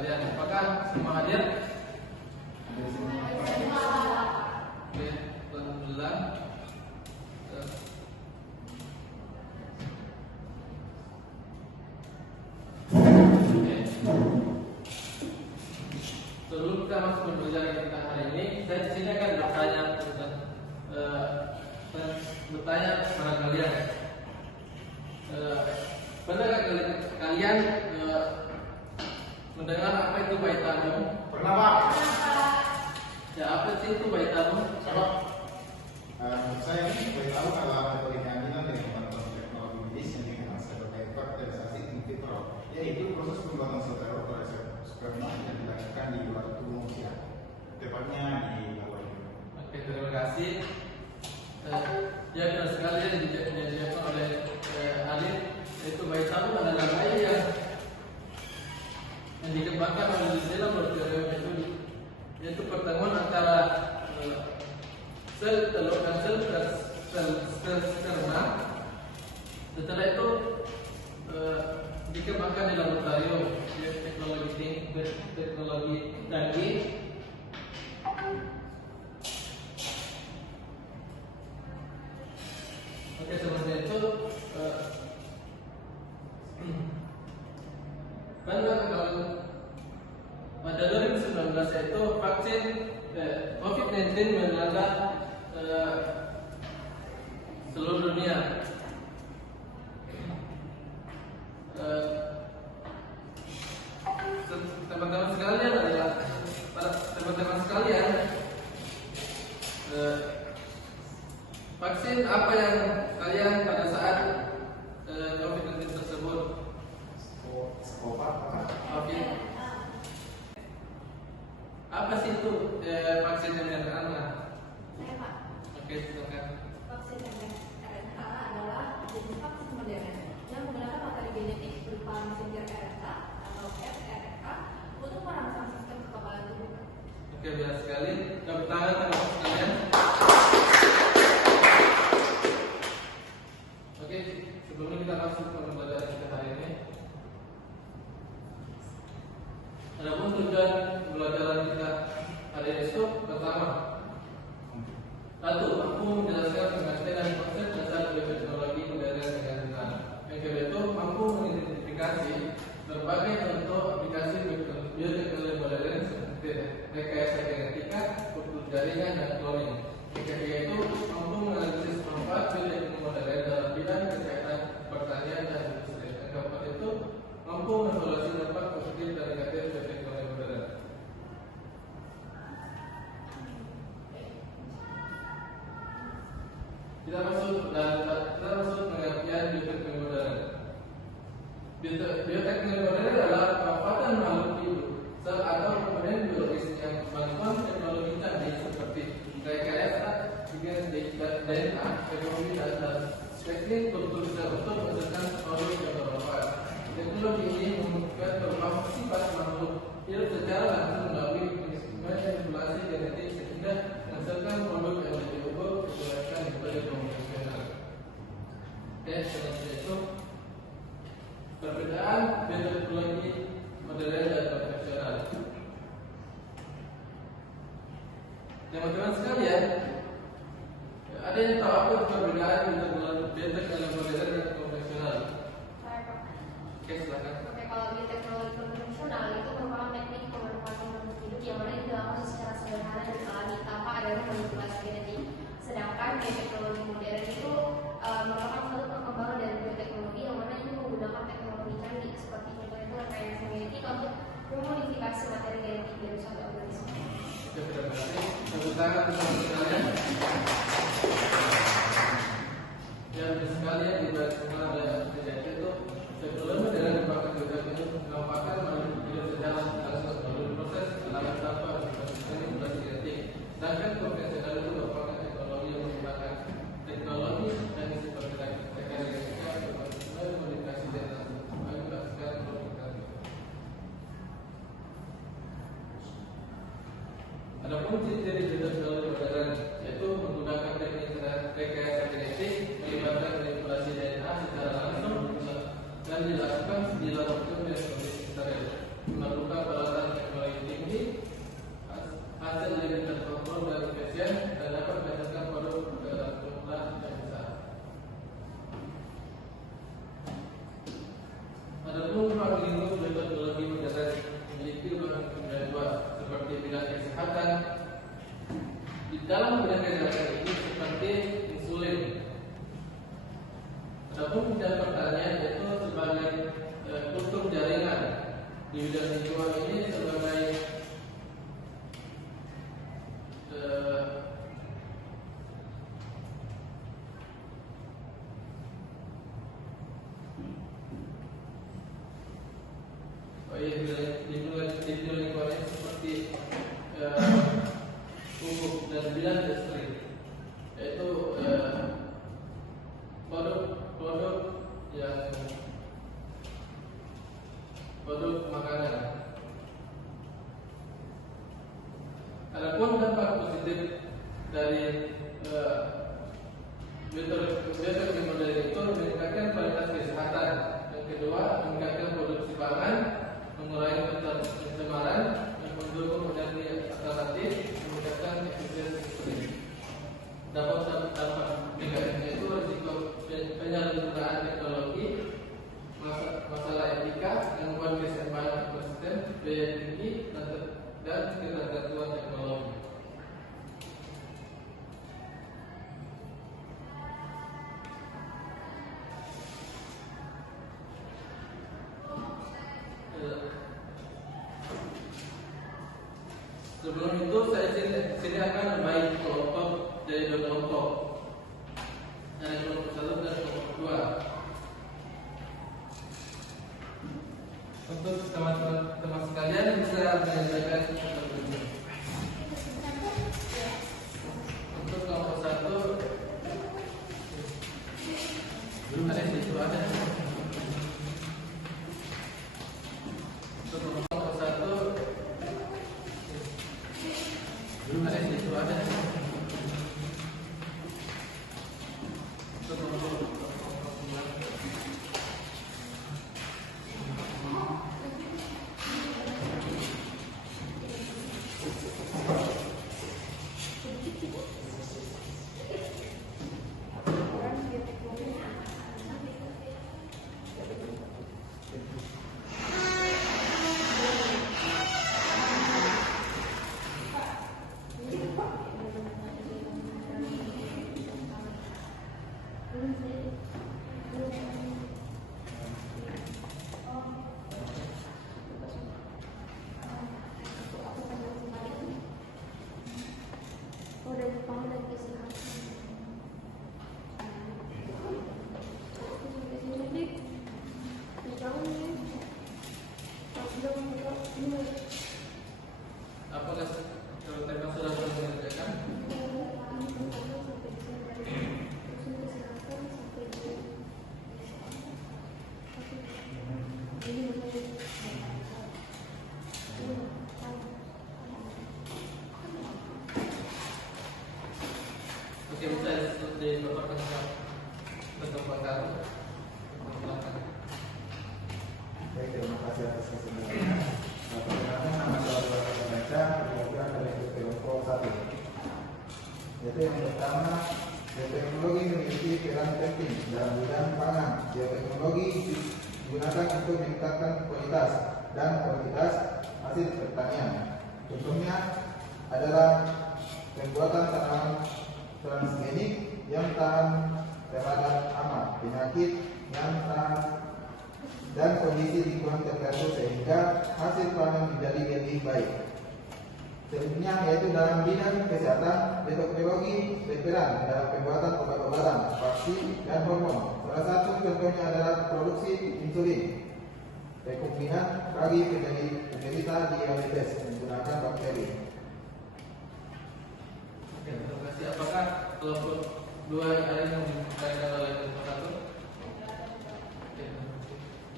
sekalian. Apakah semua hadir? Oke, alhamdulillah. Sebelum kita masuk pembelajaran kita hari ini, saya di sini akan bertanya kepada kalian. Pernahkah kalian mendengar apa itu bayi tabung? Pernah, Pak? Ya, apa sih itu bayi tabung? Coba. Saya ini bayi tabung adalah metode keadilan dengan bantuan teknologi medis yang dikenal sebagai fertilisasi in vitro, yaitu proses pembuatan sel telur atau sperma yang dilakukan di luar tubuh manusia, tepatnya di laboratorium. Oke, terima kasih. Ya, benar sekali yang dijelaskan oleh Alif, yaitu bayi tabung adalah bayi yang dikembangkan oleh dalam laboratorium, yaitu pertemuan antara sel telur dan sel sperma. Setelah itu dikembangkan di laboratorium teknologi canggih. Oke, seperti itu. Pada 2019 itu vaksin COVID-19 melanda seluruh dunia. Teman-teman sekalian vaksin apa yang kalian pada saat COVID-19 tersebut? Oke. Apa sih itu vaksin mRNA? Oke, silakan. Vaksin mRNA adalah jenis vaksin modern yang menggunakan materi genetik berupa messenger RNA atau mRNA untuk merangsang sistem kekebalan tubuh. Oke, benar sekali. Tepuk tangan teman-teman sekalian. Oke, sebelum kita masuk ke pembelajaran kita hari ini, adapun tujuan pembelajaran kita hari esok pertama, satu, mampu menjelaskan pengertian dan konsep dasar bioteknologi modern dengan benar. Yang kedua itu mampu mengidentifikasi berbagai bentuk aplikasi bioteknologi modern seperti rekayasa genetika, struktur jaringan dan cloning. Yang ketiga itu mampu menganalisis manfaat bioteknologi modern dalam bidang kesehatan, pertanian dan industri. Yang keempat itu mampu mengevaluasi dampak positif dan negatif bioteknologi modern. Kita masuk pengertian bioteknologi modern. Bioteknologi modern adalah pemanfaatan makhluk hidup, sel atau komponen biologis yang bantuan teknologi canggih seperti rekayasa genetik dan DNA, teknologi dan teknik kultur sel untuk menghasilkan produk yang bermanfaat. Teknologi ini memungkinkan berbagai sifat makhluk hidup secara langsung melalui manipulasi genetik sehingga menghasilkan produk yang lebih unggul digunakan di metode konvensional. Selanjutnya itu perbedaan bioteknologi modern dan konvensional. Teman-teman sekalian, ada yang tahu apa perbedaan bioteknologi modern dan konvensional? Oke, silakan. Oke, kalau bioteknologi konvensional itu merupakan teknik pemanfaatan makhluk hidup yang mana dilakukan secara sederhana dan alami tanpa adanya manipulasi genetik. Sedangkan bioteknologi modern itu merupakan satu perkembangan dari bioteknologi yang mana ini menggunakan teknologi canggih seperti contohnya itu rekayasa genetik untuk memodifikasi materi genetik dari suatu organisme. Oke, terima kasih. Tepuk tangan teman-teman sekalian. Dan sekalian di bawah semua ada kejadian itu sebelum modern merupakan bioteknologi merupakan makhluk hidup secara langsung melalui proses alami tanpa manipulasi genetik. Sedangkan konvensional itu merupakan teknologi yang menggunakan teknologi yang seperti rekayasa genetika, modifikasi DNA untuk menghasilkan produk tadi. Adapun ciri-ciri bioteknologi modern yaitu menggunakan teknik rekayasa genetik, melibatkan manipulasi DNA secara langsung dan dilakukan di laboratorium yang steril, memerlukan peralatan dari dua ini sebagai dinilai Korea seperti pupuk dan bidang industri, yaitu produk yang produk makanan. Adapun dampak positif dari biotechnology itu meningkatkan kualitas kesehatan. Yang kedua, meningkatkan produksi pangan, mengurangi pencemaran, dan mendukung energi alternatif, meningkatkan efisiensi listrik. Dampak negatifnya itu risiko penyalahgunaan teknologi, masalah etika, gangguan keseimbangan ekosistem, biaya tinggi, dan ketergantungan teknologi. Sebelum itu saya sini akan membagi kelompok jadi dua kelompok. Ada kelompok 1 dan kelompok 2. Untuk teman-teman sekalian bisa menyelesaikan seperti ini. Untuk kelompok 1 ada di situ ada. Untuk kelompok 1 ada di situ ada. Untuk kelompok 1. Yaitu yang pertama, bioteknologi memiliki peran penting dalam bidang pangan. Bioteknologi digunakan untuk meningkatkan kualitas dan kuantitas hasil pertanian. Contohnya adalah pembuatan tanaman transgenik yang tahan terhadap hama, penyakit yang tahan dan kondisi lingkungan tertentu sehingga hasil panen menjadi lebih baik. Selanjutnya yaitu dalam bidang kesehatan, bioteknologi berperan dalam pembuatan obat-obatan, vaksin, dan hormon. Salah satu contohnya adalah produksi insulin rekombinan bagi penderita diabetes menggunakan bakteri. Oke, terima kasih. Apakah kelompok 2 ada yang dikaitkan oleh kelompok 1? Oke.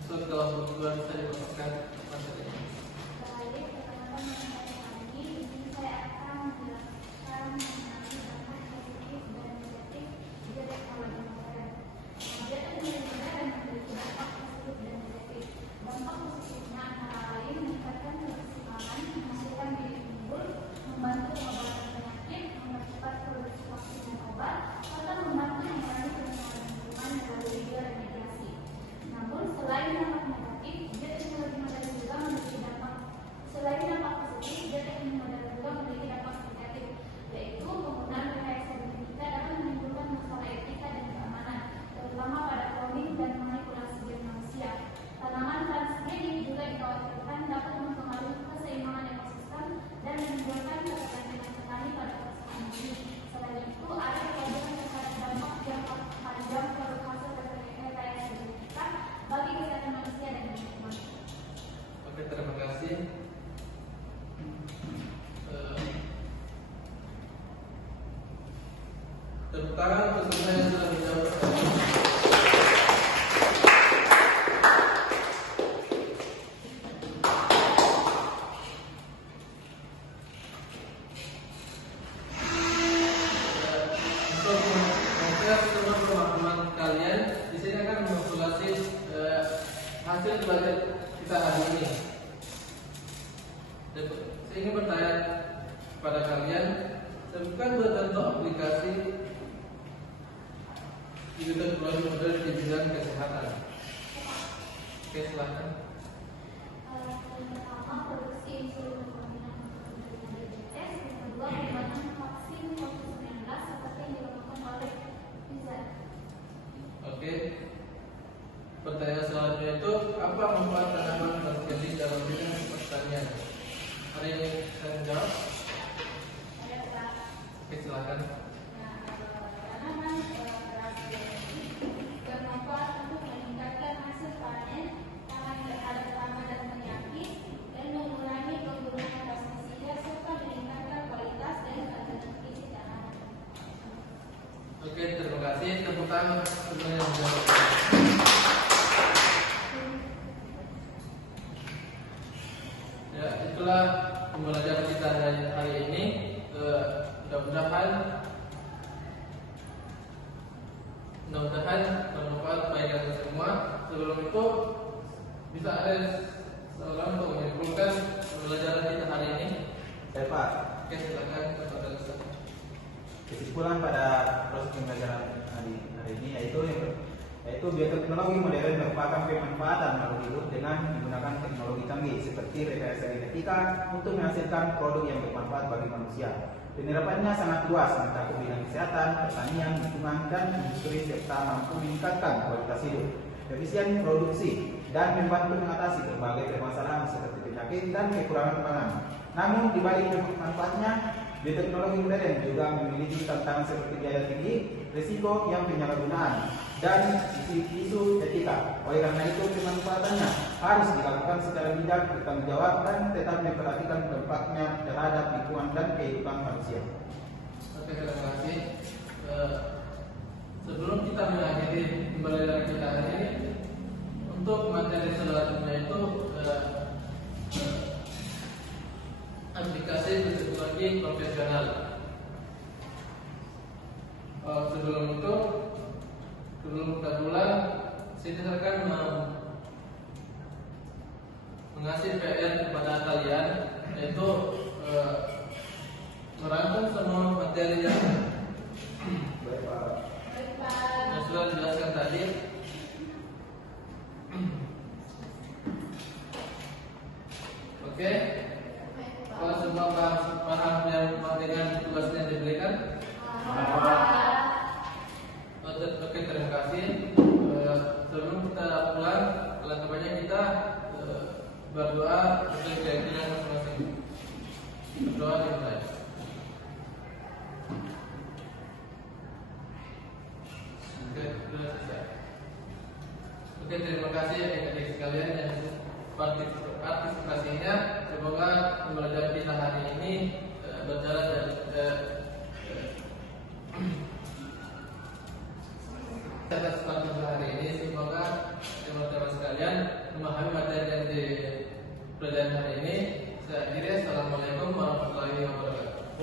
Untuk kelompok 2 bisa dimasukkan materinya. Membantu pengobatan penyakit, mempercepat produksi vaksin dan obat, serta membantu sini bertanya pada kalian, sebutkan dua contoh aplikasi di teknologi modern di bidang kesehatan. Oke, silakan. Yang pertama, produksi insulin rekombinan untuk diabetes. Yang kedua, pembuatan vaksin COVID-19 seperti yang dilakukan oleh Pfizer. Oke. Pertanyaan selanjutnya itu, apa manfaat tanaman organik dalam bidang pertanian? Ada yang bisa menjawab? Ada Pak. Oke, silakan. Tanaman beras bermanfaat untuk meningkatkan hasil panen, tahan terhadap hama dan penyakit, dan mengurangi penggunaan pestisida serta meningkatkan kualitas dan kandungan gizi tanaman. Oke, terima kasih. Tepuk tangan untuk yang menjawab. Ya, itulah pembelajaran kita hari ini. Mudah-mudahan bermanfaat bagi kalian semua. Sebelum itu, bisa ada seorang untuk menyimpulkan pembelajaran kita hari ini. Saya Pak, Oke, silakan kepada Ustaz. kesimpulan pada proses pembelajaran hari ini yaitu bioteknologi modern merupakan pemanfaatan makhluk hidup dengan menggunakan teknologi canggih seperti rekayasa genetika untuk menghasilkan produk yang bermanfaat bagi manusia. Penerapannya sangat luas, mencakup bidang kesehatan, pertanian, lingkungan, dan industri serta mampu meningkatkan kualitas hidup, efisien produksi, dan membantu mengatasi berbagai permasalahan seperti penyakit dan kekurangan pangan. Namun di balik manfaatnya, bioteknologi modern juga memiliki tantangan seperti biaya tinggi, risiko yang penyalahgunaan, dan isu etika. Oleh karena itu, pemanfaatannya harus dilakukan secara bijak, bertanggung jawab, dan tetap memperhatikan dampaknya terhadap lingkungan dan kehidupan manusia. Oke, terima kasih. Sebelum kita mengakhiri pembelajaran kita hari ini, untuk materi selanjutnya itu aplikasi teknologi profesional. Sebelum itu, sebelum kita pulang, saya akan mengasih PR kepada kalian, yaitu merangkum semua materi yang sudah dijelaskan tadi. Oke, kalau semua paham dengan tugasnya diberikan. Oke, terima kasih. Sebelum kita pulang, langkahnya kita berdoa untuk keyakinan masing-masing. Berdoa dimulai. Oke, sudah selesai. Oke, terima kasih adik-adik sekalian yang partisipasinya. Semoga pembelajaran kita hari ini berjalan atas pembelajaran hari ini. Semoga teman-teman sekalian memahami materi yang dipelajari hari ini. Saya akhiri. Assalamualaikum warahmatullahi wabarakatuh.